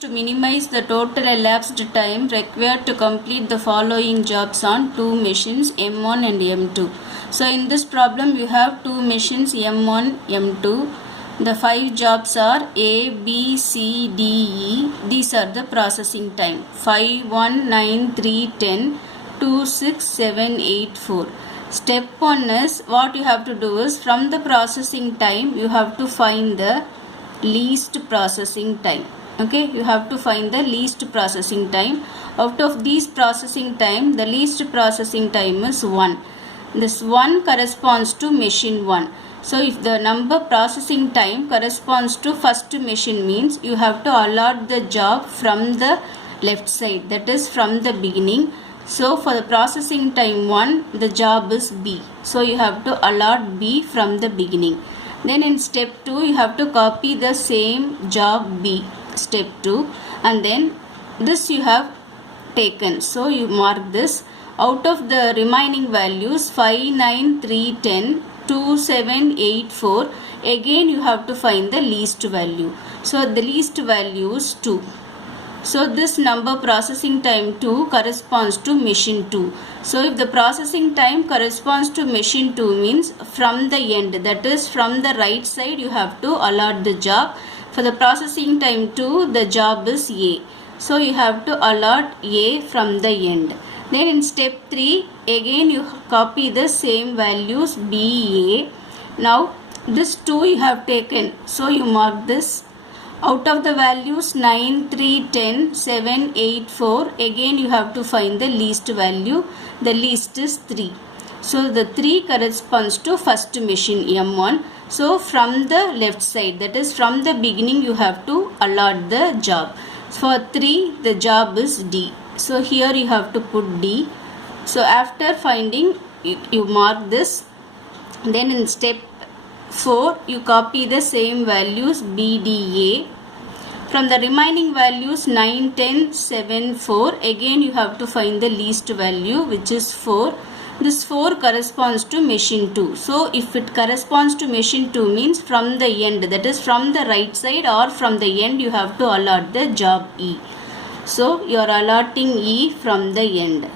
To minimize the total elapsed time required to complete the following jobs on two machines M1 and M2. So in this problem you have two machines M1, M2. The 5 jobs are A, B, C, D, E. These are the processing time. 5, 1, 9, 3, 10, 2, 6, 7, 8, 4. Step 1 is what you have to do is from the processing time you have to find the least processing time. Okay, you have to find the least processing time. Out of these processing time, the least processing time is 1. This 1 corresponds to machine 1. So if the number processing time corresponds to first machine means you have to allot the job from the left side, that is from the beginning. So for the processing time 1, the job is B. So you have to allot B from the beginning. Then in step 2, you have to copy the same job B. Step 2, and then this you have taken, so you mark this. Out of the remaining values 5, 9, 3, 10, 2, 7, 8, 4, again you have to find the least value. So the least value is 2. So this number processing time 2 corresponds to machine 2. So if the processing time corresponds to machine 2 means from the end, that is from the right side, you have to allot the job. For the processing time 2, the job is A. So you have to allot A from the end. Then in step 3, again you copy the same values B, A. Now this 2 you have taken. So you mark this. Out of the values 9, 3, 10, 7, 8, 4, again you have to find the least value. The least is 3. So the 3 corresponds to first machine M1. So from the left side, that is from the beginning, you have to allot the job. For 3, the job is D. So here you have to put D. So after finding, you mark this. Then in step 4, you copy the same values B, D, A. From the remaining values 9, 10, 7, 4, again you have to find the least value, which is 4. This 4 corresponds to machine 2. So if it corresponds to machine 2 means from the end, that is from the right side or from the end, you have to allot the job E. So you are allotting E from the end.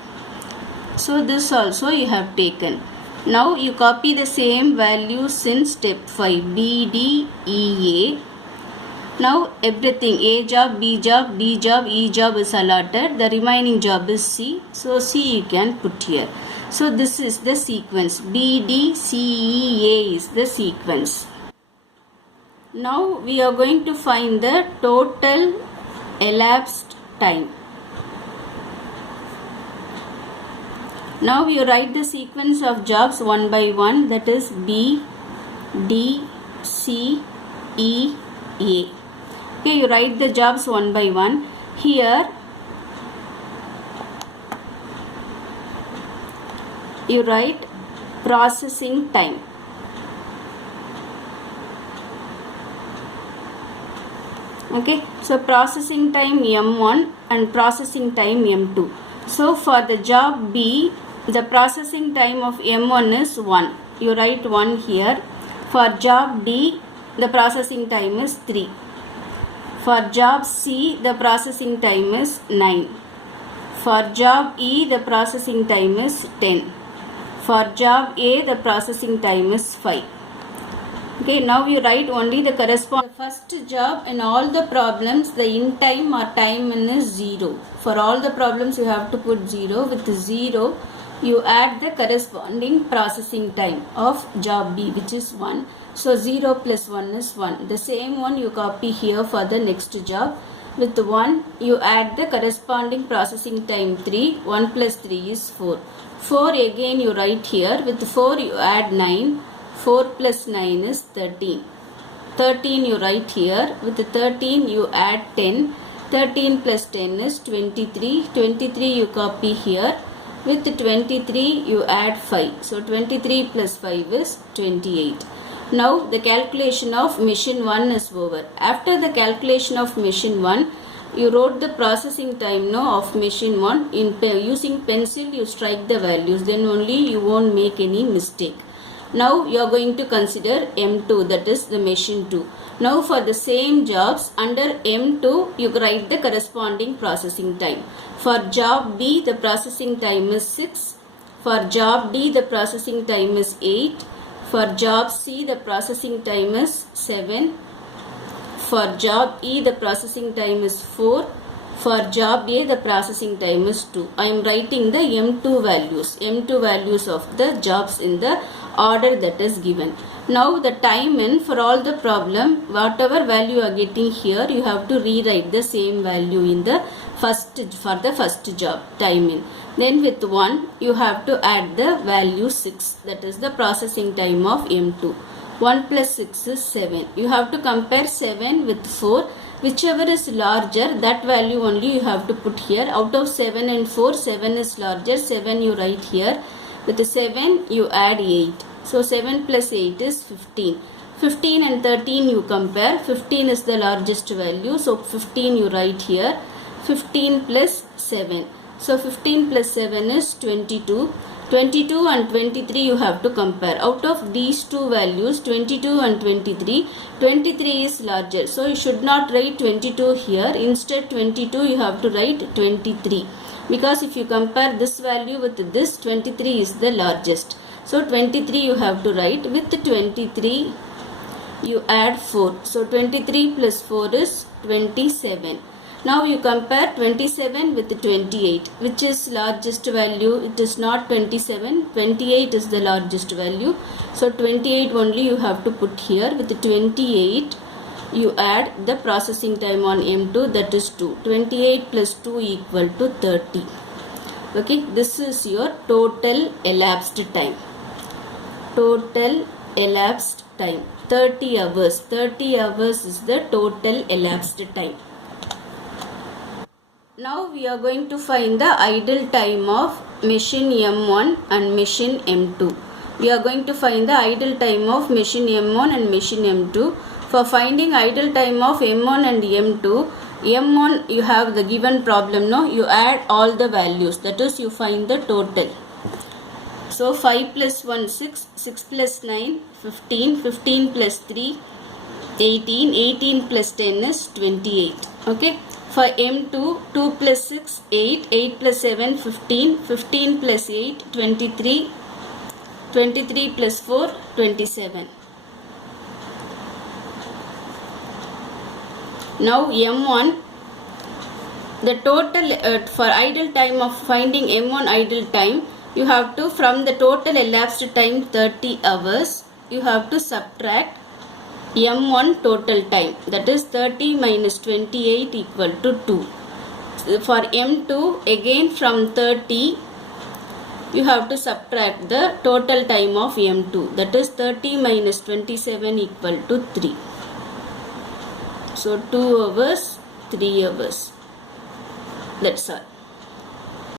So this also you have taken. Now you copy the same values in step 5, B, D, E, A. Now everything A job, B job, D job, E job is allotted. The remaining job is C. So C you can put here. So this is the sequence. B, D, C, E, A is the sequence. Now we are going to find the total elapsed time. Now you write the sequence of jobs one by one, that is B, D, C, E, A. Okay, you write the jobs one by one. Here you write processing time. Okay, so processing time M1 and processing time M2. So for the job B, the processing time of M1 is 1. You write 1 here. For job D, the processing time is 3. For job C, the processing time is 9. For job E, the processing time is 10. For job A, the processing time is 5. Okay, now you write only the corresponding first job. In all the problems, the in time or time in is 0. For all the problems, you have to put 0. With 0, you add the corresponding processing time of job B, which is 1. So 0 plus 1 is 1. The same one you copy here for the next job. With 1, you add the corresponding processing time 3. 1 plus 3 is 4. 4 again you write here. With 4 you add 9. 4 plus 9 is 13. 13 you write here. With 13 you add 10. 13 plus 10 is 23. 23 you copy here. With 23 you add 5. So 23 plus 5 is 28. Now the calculation of machine 1 is over. After the calculation of machine 1, you wrote the processing time of machine 1. Using pencil you strike the values, then only you won't make any mistake. Now you are going to consider M2, that is the machine 2. Now for the same jobs under M2 you write the corresponding processing time. For job B the processing time is 6. For job D the processing time is 8. For job C the processing time is 7. For job E the processing time is 4. For job A the processing time is 2. I am writing the M2 values of the jobs in the order that is given. Now the time in for all the problem, whatever value you are getting here, you have to rewrite the same value in the for the first job time in. Then with 1 you have to add the value 6, that is the processing time of M2. 1 plus 6 is 7. You have to compare 7 with 4. Whichever is larger, that value only you have to put here. Out of 7 and 4, 7 is larger. 7 you write here. With the 7 you add 8. So 7 plus 8 is 15. 15 and 13 you compare. 15 is the largest value. So 15 you write here. 15 plus 7. So 15 plus 7 is 22. 22 and 23 you have to compare. Out of these two values, 22 and 23, 23 is larger. So you should not write 22 here. Instead 22 you have to write 23. Because if you compare this value with this, 23 is the largest. So 23 you have to write. With 23 you add 4. So 23 plus 4 is 27. Now you compare 27 with 28. Which is largest value? It is not 27. 28 is the largest value. So 28 only you have to put here. With 28 you add the processing time on M2, that is 2. 28 plus 2 equal to 30. Okay, this is your total elapsed time. Total elapsed time 30 hours. 30 hours is the total elapsed time. Now we are going to find the idle time of machine M1 and machine M2. We are going to find the idle time of machine M1 and machine M2. For finding idle time of M1 and M2, M1 you have the given problem, no? You add all the values, that is you find the total. So 5 plus 1 6, 6 plus 9 15, 15 plus 3 18, 18 plus 10 is 28. Okay. For M2, 2 plus 6, 8, 8 plus 7, 15, 15 plus 8, 23, 23 plus 4, 27. Now M1, the total for idle time of finding M1 idle time, you have to, from the total elapsed time 30 hours, you have to subtract M1 total time, that is 30 minus 28 equal to 2. For M2 again from 30 you have to subtract the total time of M2, that is 30 minus 27 equal to 3. So 2 hours, 3 hours. That's all.